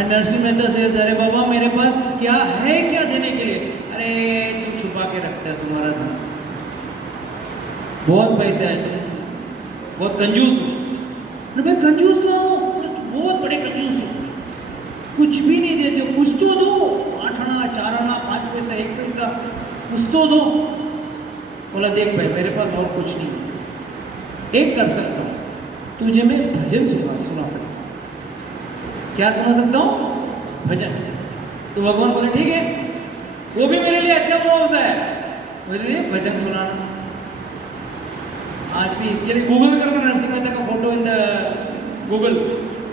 नरसिंह मेहता से अरे बाबा मेरे पास क्या है, क्या देने के लिए? अरे तुम छुपा के रखता है, तुम्हारा धन बहुत पैसा है, तुम बहुत कंजूस हो। अरे भाई कंजूस कहाँ हो? बहुत बड़े कंजूस हो, कुछ भी नहीं देते हो, कुछ तो दो, 8 आना 4 आना 5 पैसा 1 पैसा कुछ तो दो। बोला देख भाई मेरे पास और कुछ नहीं है, एक कर सकता हूँ, तुझे मैं भजन सुना सकता हूँ। क्या सुना सकता हूँ? भजन। तो भगवान बोले ठीक है, वो भी मेरे लिए अच्छा मुआवजा है, मेरे लिए भजन सुनाना। आज भी इसके लिए गूगल करो नरसिंह मेहता का फोटो इन द गूगल,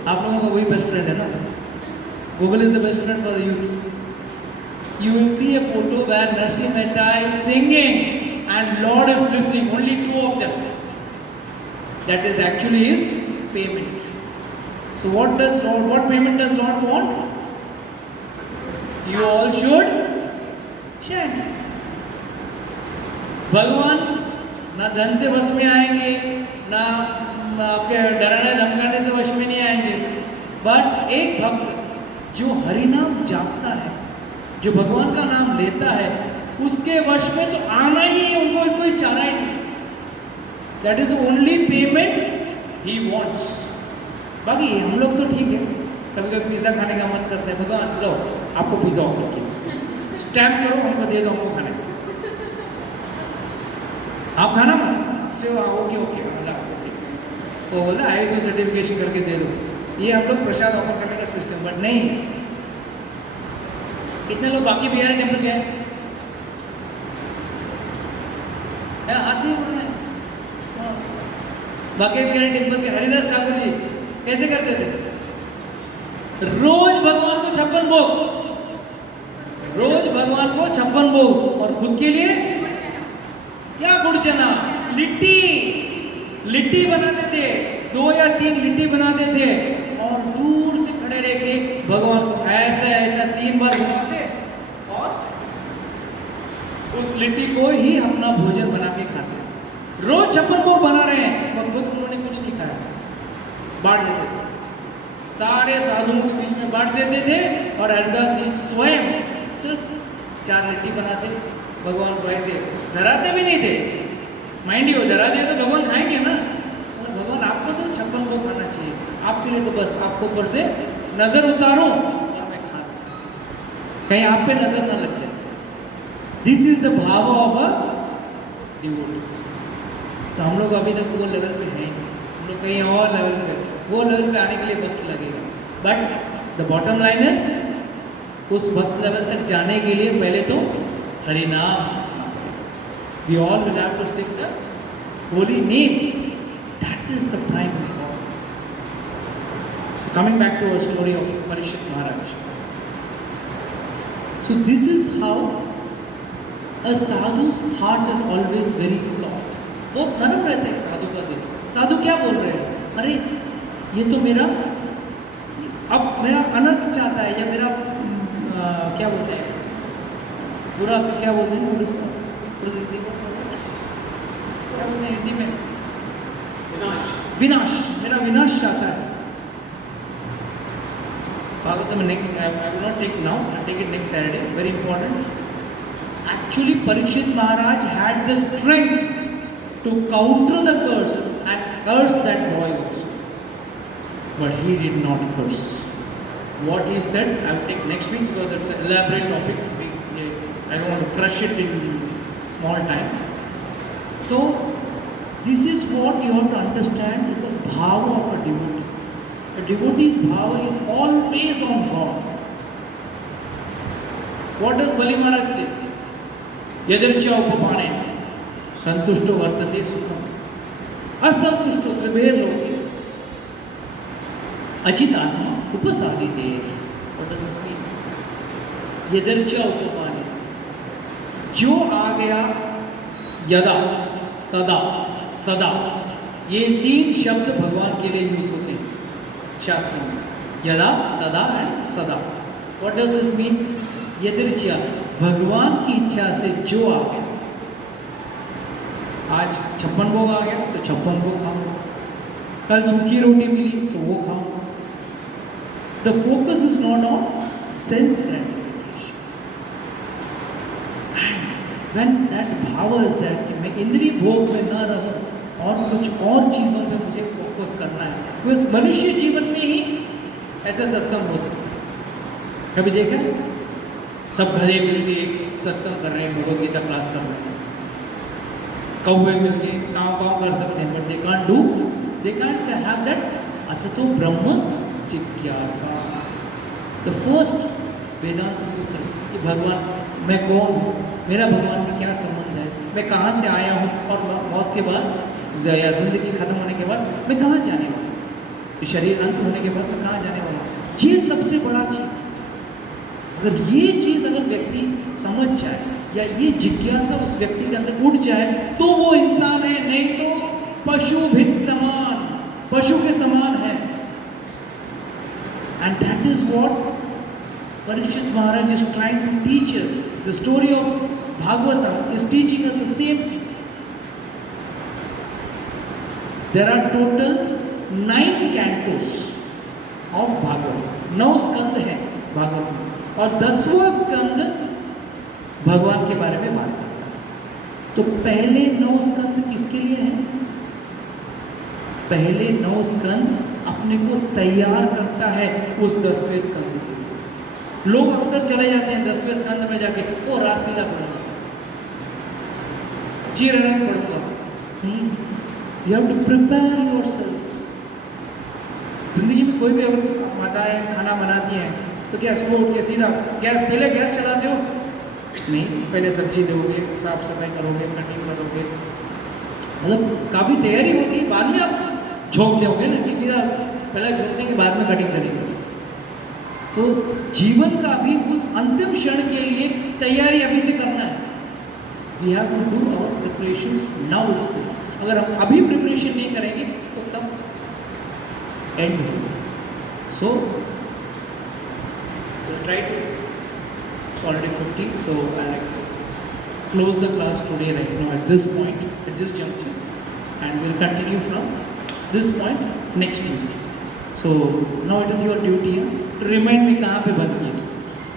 आप लोगों का वही बेस्ट फ्रेंड है ना, Google is the best friend for the youths. You will see a photo where Narasimha Mehta is singing and Lord is listening, only 2 of them. That is actually his payment. So what payment does Lord want? You all should chant. भगवान ना धन से वश में आएंगे, ना आपके डराने धमकाने से वश में नहीं आएंगे, बट एक भक्त जो हरि नाम जापता है, जो भगवान का नाम लेता है, उसके वश में तो आना ही है, उनको कोई चारा ही नहीं। That is only payment he wants. बाकी हम लोग तो ठीक है, कभी कभी पिज़्ज़ा खाने का मन करता है, भगवान लो आपको पिज़्ज़ा ऑफर किया, स्टैम्प करो हमको दे दो, हमको खाने आप खाना ओके ओके वो बोला ISO सर्टिफिकेशन करके दे दो, ये हम लोग प्रसाद ऑफर करने का सिस्टम, बट नहीं। कितने लोग बाकी बिहारी टेम्पल गए? हाथ नहीं उड़ रहे। बाकी बिहारी टेम्पल के हरिदास ठाकुर जी कैसे करते थे? रोज भगवान को 56 भोग, रोज भगवान को 56 भोग, और खुद के लिए क्या? गुड़ चना, लिट्टी, लिट्टी बनाते थे, 2 या 3 लिट्टी बनाते थे और दूर से खड़े रह के भगवान को ऐसा ऐसा 3 बार घुमाते और उस लिट्टी को ही अपना भोजन बना के खाते। रोज 56 भोग बना रहे हैं, और खुद उन्होंने कुछ नहीं खाया, बांट देते थे, सारे साधुओं के बीच में बांट देते थे। और हरिदास जी स्वयं सिर्फ 4 लिट्टी बनाते, भगवान को ऐसे धराते भी नहीं थे। माइंड यू, धरा दिए तो भगवान खाएंगे ना, और भगवान आपको तो 56 भोग खाना चाहिए, आपके लिए तो बस आपको ऊपर से नजर उतारूं और मैं खा लूं, कहीं आप पे नजर ना लग जाए। दिस इज द भाव ऑफ अ डिवोटी। तो हम लोग अभी तक वो लेवल पे हैं, हम लोग कहीं और लेवल पे, वो लेवल पे आने के लिए वक्त लगेगा। But the bottom line is, उस वक्त लेवल तक जाने के लिए पहले तो harinam, we all will have to sing the holy name, that is the prime god. So coming back to a story of Parikshit Maharaj, so this is how a sadhu's heart is always very soft. वो नरम रहते हैं साधु का दिल। साधु क्या बोल रहे हैं, अरे ये तो मेरा अब मेरा अनर्थ चाहता है, या मेरा क्या बोलते हैं, बुरा क्या बोलते हैं हिंदी में, विनाश, विनाश, मेरा विनाश चाहता है। भागवत में I will not take now, I'll take it next Saturday, very important. Actually, Parikshit Maharaj had the strength to counter the curse and curse that boy also. But he did not curse. What he said, I will take next week because it's an elaborate topic. I don't want to crush it in small time. So, this is what you have to understand is the bhava of a devotee. A devotee's bhava is always on God. What does Bali Maharaj say? यदर्च्या उपपाने संतुष्टो वर्तते सुखम, असंतुष्टो त्रिभेर लोके अचितात्मा उपसादिते। What does this mean? यदर्च्या उपपाने, जो आ गया, यदा, तदा, सदा, ये 3 शब्द भगवान के लिए यूज होते हैं शास्त्रों में, यदा, तदा एंड सदा। What does this mean? यदर्च्या, भगवान की इच्छा से जो आ गया, आज 56 भोग आ गया तो 56 भोग खाऊंगा, कल सूखी रोटी मिली तो वो खाऊंगा। The focus is not on sense gratification, and when that भाव इज दैट कि मैं इंद्रिय भोग में न रहूं और कुछ और चीज़ों पे मुझे फोकस करना है, तो इस मनुष्य जीवन में ही ऐसा सत्संग होता है। कभी देखा सब घरे मिलके सत्संग कर रहे हैं, भगवद गीता क्लास कर रहे हैं, कौवे मिलके गाँव कर सकते हैं, but they can't have that अथतो ब्रह्म जिज्ञासा। द फर्स्ट वेदांत सूत्र कि भगवान मैं कौन हूँ, मेरा भगवान में क्या संबंध है, मैं कहाँ से आया हूँ, और मौत के बाद या जिंदगी खत्म होने के बाद मैं कहाँ जाने वाला हूँ, शरीर अंत होने के बाद मैं कहाँ जाने वाला हूँ, ये सबसे बड़ा चीज़। अगर ये चीज़ अगर व्यक्ति समझ जाए या ये जिज्ञासा उस व्यक्ति के अंदर उठ जाए तो वो इंसान है, नहीं तो पशु भिन्न समान, पशु के समान है। And that is what Parikshit Maharaj is trying to teach us. The story of Bhagavatam is teaching us the same thing. There are total 9 cantos of Bhagavatam. 9 स्कंद हैं भागवत में, और 10वां स्कंद भगवान के बारे में बात करता है। तो पहले 9 स्कंद किसके लिए हैं? पहले 9 स्कंद अपने को तैयार करता है उस 10वें स्कंद के लिए। लोग अक्सर चले जाते हैं 10वें स्कंद में जाके, ओ रासलीला पढ़ूंगा, जी रन पढ़ूंगा। नहीं, you have to prepare yourself. जिंदगी में कोई भी अगर माताएं खाना बनाती हैं तो क्या सुबह उठ के सीधा पहले गैस चलाते हो? नहीं, पहले सब्जी दोगे, साफ सफाई करोगे, कटिंग करोगे, मतलब काफ़ी तैयारी होती है। बाद में आप झोंक दोगे ना कि मेरा पहले झोंक देंगे, बाद में कटिंग करेंगे। तो जीवन का भी उस अंतिम क्षण के लिए तैयारी अभी से करना है। We have to do our preparations now itself. अगर हम अभी प्रिपरेशन नहीं करेंगे तो तब एंड होगा. So try to already 15, so I like to close the class today right now at this point, at this juncture, and we'll continue from this point next week. So now it is your duty to remind me कहाँ पे बंद किया.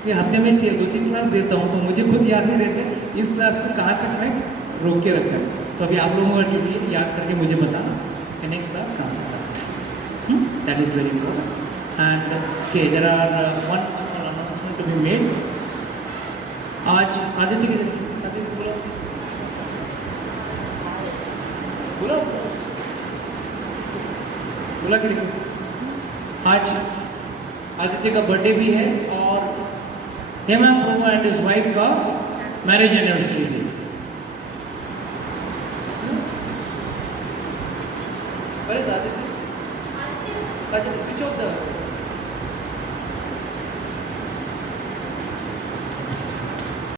ये हफ्ते में 2-3 class देता हूँ तो मुझे खुद याद नहीं रहते इस क्लास को कहाँ तक मैं रोक के रखा है. तो अभी आप लोगों का ड्यूटी है याद करके मुझे बताना कि नेक्स्ट क्लास कहाँ से करना है. That is very important. And okay, there are one announcement to be made. आज आदित्य के बोला बोला बोला कि आज आदित्य का बर्थडे भी है और हेमंत प्रभु एंड हिज वाइफ का मैरिज एनिवर्सरी भी.